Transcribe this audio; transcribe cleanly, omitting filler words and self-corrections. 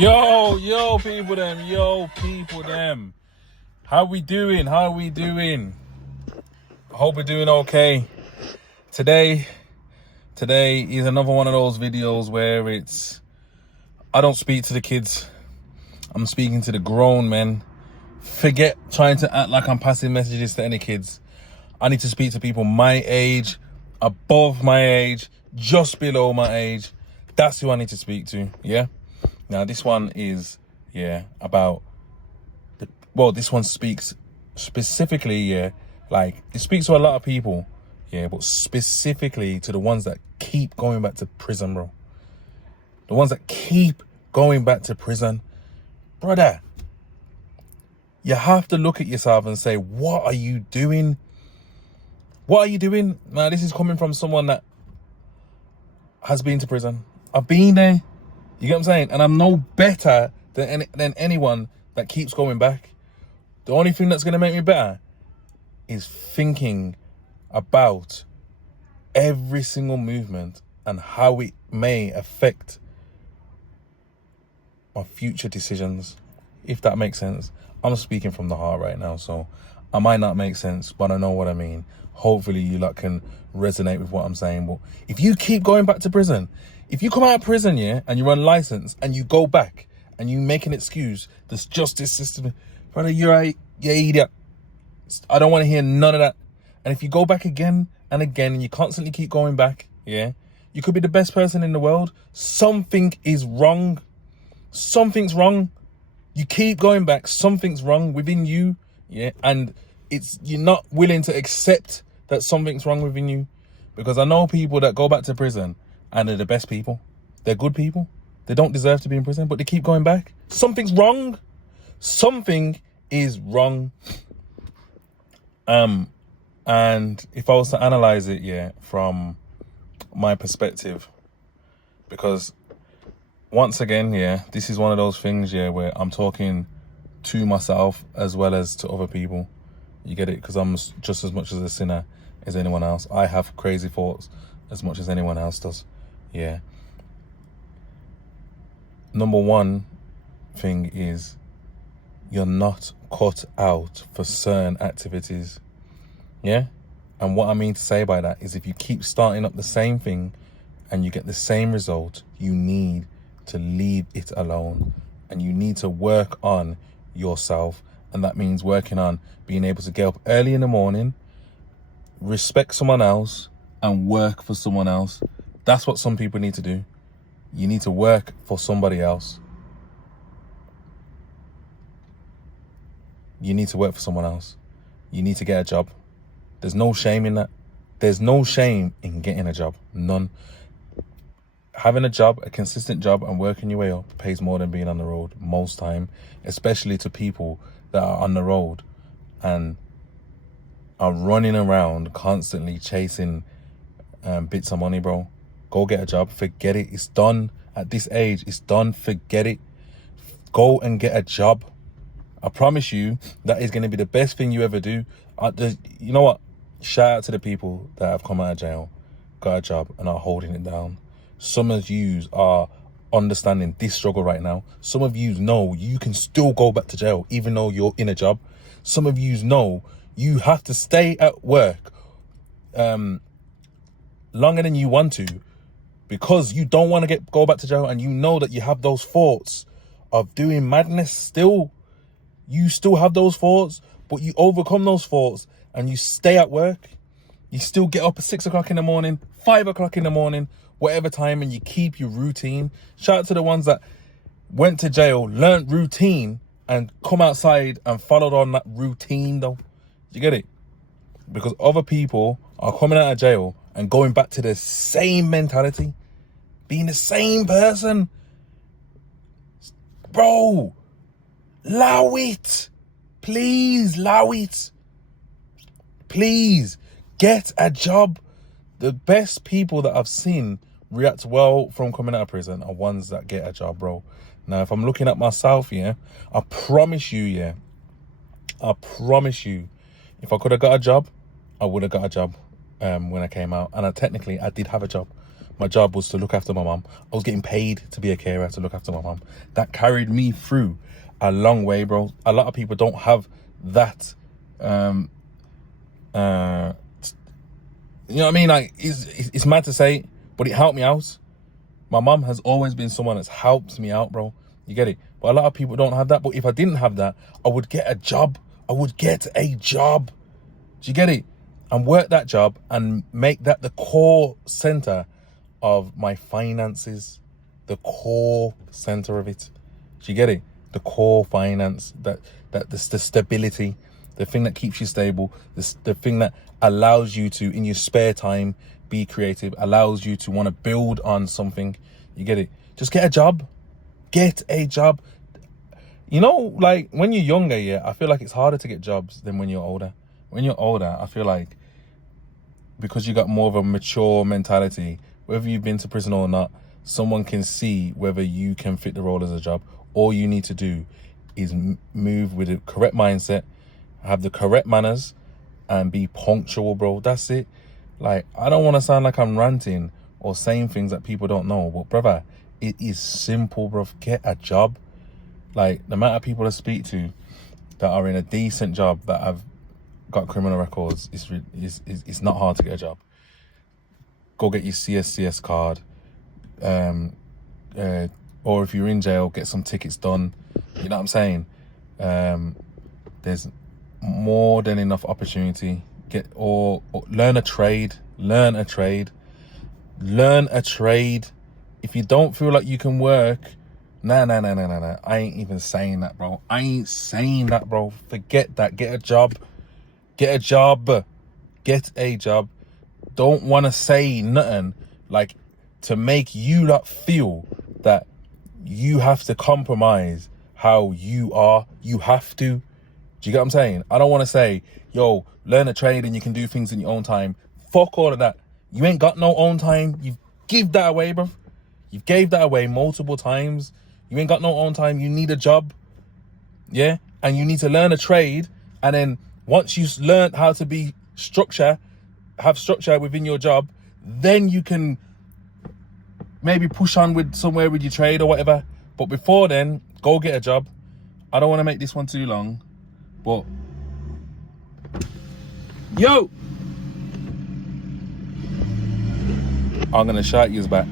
Yo, people them. How we doing? I hope we're doing okay. Today is another one of those videos where I don't speak to the kids. I'm speaking to the grown men. Forget trying to act like I'm passing messages to any kids. I need to speak to people my age, above my age, just below my age. That's who I need to speak to, yeah? Now, this one is, about... this one speaks specifically, like, it speaks to a lot of people, but specifically to the ones that keep going back to prison, bro. The ones that keep going back to prison. Brother, you have to look at yourself and say, what are you doing? What are you doing? Now, this is coming from someone that has been to prison. I've been there. You get what I'm saying? And I'm no better than anyone that keeps going back. The only thing that's going to make me better is thinking about every single movement and how it may affect my future decisions, if that makes sense. I'm speaking from the heart right now, so I might not make sense, but I know what I mean. Hopefully you lot can resonate with what I'm saying. But if you keep going back to prison, if you come out of prison, and you're unlicensed and you go back and you make an excuse, this justice system, brother, you're idiot. I don't want to hear none of that. And if you go back again and again and you constantly keep going back, you could be the best person in the world. Something is wrong. Something's wrong. You keep going back. Something's wrong within you. And you're not willing to accept that something's wrong within you. Because I know people that go back to prison and they're the best people. They're good people. They don't deserve to be in prison, but they keep going back. Something's wrong. Something is wrong. And if I was to analyze it, from my perspective, because once again, this is one of those things, where I'm talking to myself as well as to other people. You get it? Because I'm just as much as a sinner as anyone else. I have crazy thoughts as much as anyone else does. Number one thing is you're not cut out for certain activities. And what I mean to say by that is if you keep starting up the same thing and you get the same result, you need to leave it alone. And you need to work on yourself. And that means working on being able to get up early in the morning, respect someone else, and work for someone else. That's what some people need to do. You need to work for somebody else. You need to work for someone else. You need to get a job. There's no shame in that. There's no shame in getting a job. None. Having a job, a consistent job, and working your way up pays more than being on the road most time, especially to people that are on the road and are running around constantly chasing bits of money, bro. Go get a job. Forget it. It's done. At this age, it's done. Forget it. Go and get a job. I promise you that is going to be the best thing you ever do. You know what? Shout out to the people that have come out of jail, got a job, and are holding it down. Some of you are understanding this struggle right now. Some of you know you can still go back to jail even though you're in a job. Some of you know you have to stay at work longer than you want to because you don't want to go back to jail, and you know that you have those thoughts of doing madness still. You still have those thoughts, but you overcome those thoughts and you stay at work. You still get up at 6 o'clock in the morning, 5 o'clock in the morning, whatever time, and you keep your routine. Shout out to the ones that went to jail, learned routine, and come outside and followed on that routine, though. You get it? Because other people are coming out of jail and going back to the same mentality, being the same person. Bro, allow it. Please, allow it. Please, get a job. The best people that I've seen react well from coming out of prison are ones that get a job, bro. Now, if I'm looking at myself, I promise you, if I could have got a job, I would have got a job when I came out. And technically, I did have a job. My job was to look after my mum. I was getting paid to be a carer, to look after my mum. That carried me through a long way, bro. A lot of people don't have that. You know what I mean? Like, it's mad to say, but it helped me out. My mum has always been someone that's helped me out, bro. You get it? But a lot of people don't have that. But if I didn't have that, I would get a job. I would get a job. Do you get it? And work that job and make that the core center of my finances. The core center of it. Do you get it? The core finance, the stability, the thing that keeps you stable, the thing that allows you to, in your spare time, be creative, allows you to want to build on something. You get it? Just get a job. Get a job. You know, like when you're younger, yeah, I feel like it's harder to get jobs than when you're older. When you're older, I feel like because you got more of a mature mentality, whether you've been to prison or not, someone can see whether you can fit the role as a job. All you need to do is move with the correct mindset, have the correct manners, and be punctual, bro. That's it. Like, I don't want to sound like I'm ranting or saying things that people don't know, but brother, it is simple, bro. Get a job. Like, the amount of people I speak to that are in a decent job that have got criminal records, it's not hard to get a job. Go get your CSCS card, or if you're in jail, get some tickets done. You know what I'm saying? There's more than enough opportunity. Or learn a trade. Learn a trade. If you don't feel like you can work, nah. I ain't even saying that, bro. Forget that. Get a job. Don't want to say nothing like to make you lot feel that you have to compromise how you are. You have to. Do you get what I'm saying? I don't want to say, yo, learn a trade and you can do things in your own time. Fuck all of that. You ain't got no own time. You've give that away, bro. You've gave that away multiple times. You ain't got no own time. You need a job. Yeah? And you need to learn a trade. And then once you've learned how to be have structure within your job, then you can maybe push on with somewhere with your trade or whatever. But before then, go get a job. I don't want to make this one too long, but yo, I'm gonna shout yous back.